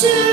to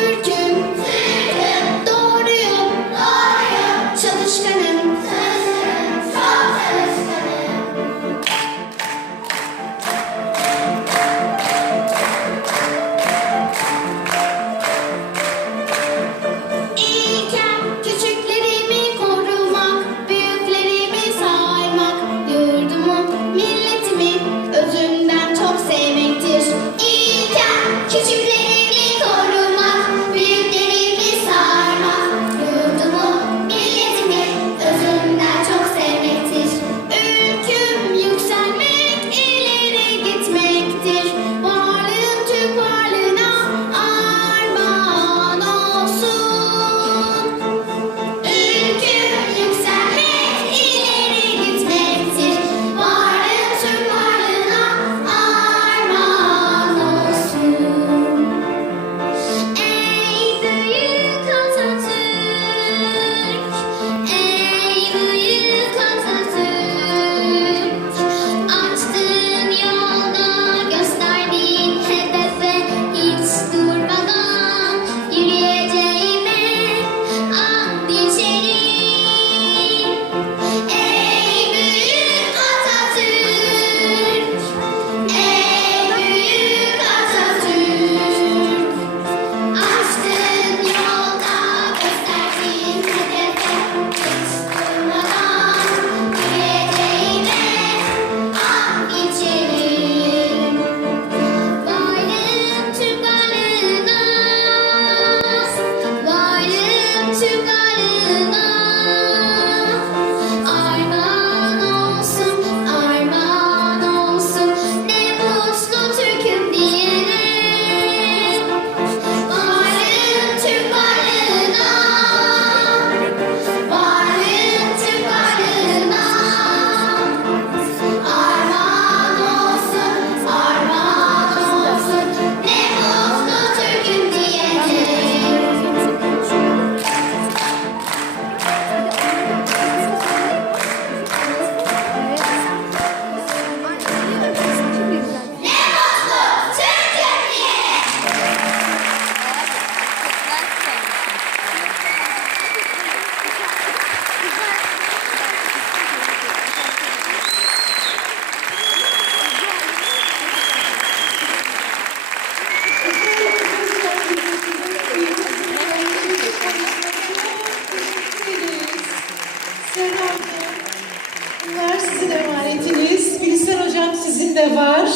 var.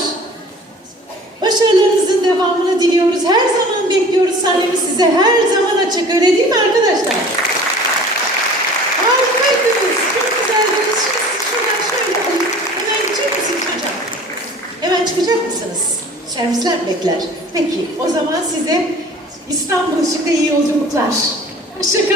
Başarılarınızın devamını diliyoruz. Her zaman bekliyoruz sahnemiz size. Her zaman açık. Öyle değil mi arkadaşlar? Harikaydınız. Çok güzeldiniz. Şimdi şuradan şöyle alayım. Hemen gidecek misiniz hocam? Hemen çıkacak mısınız? Servisler bekler. Peki o zaman size İstanbul için de iyi yolculuklar. Hoşçakalın.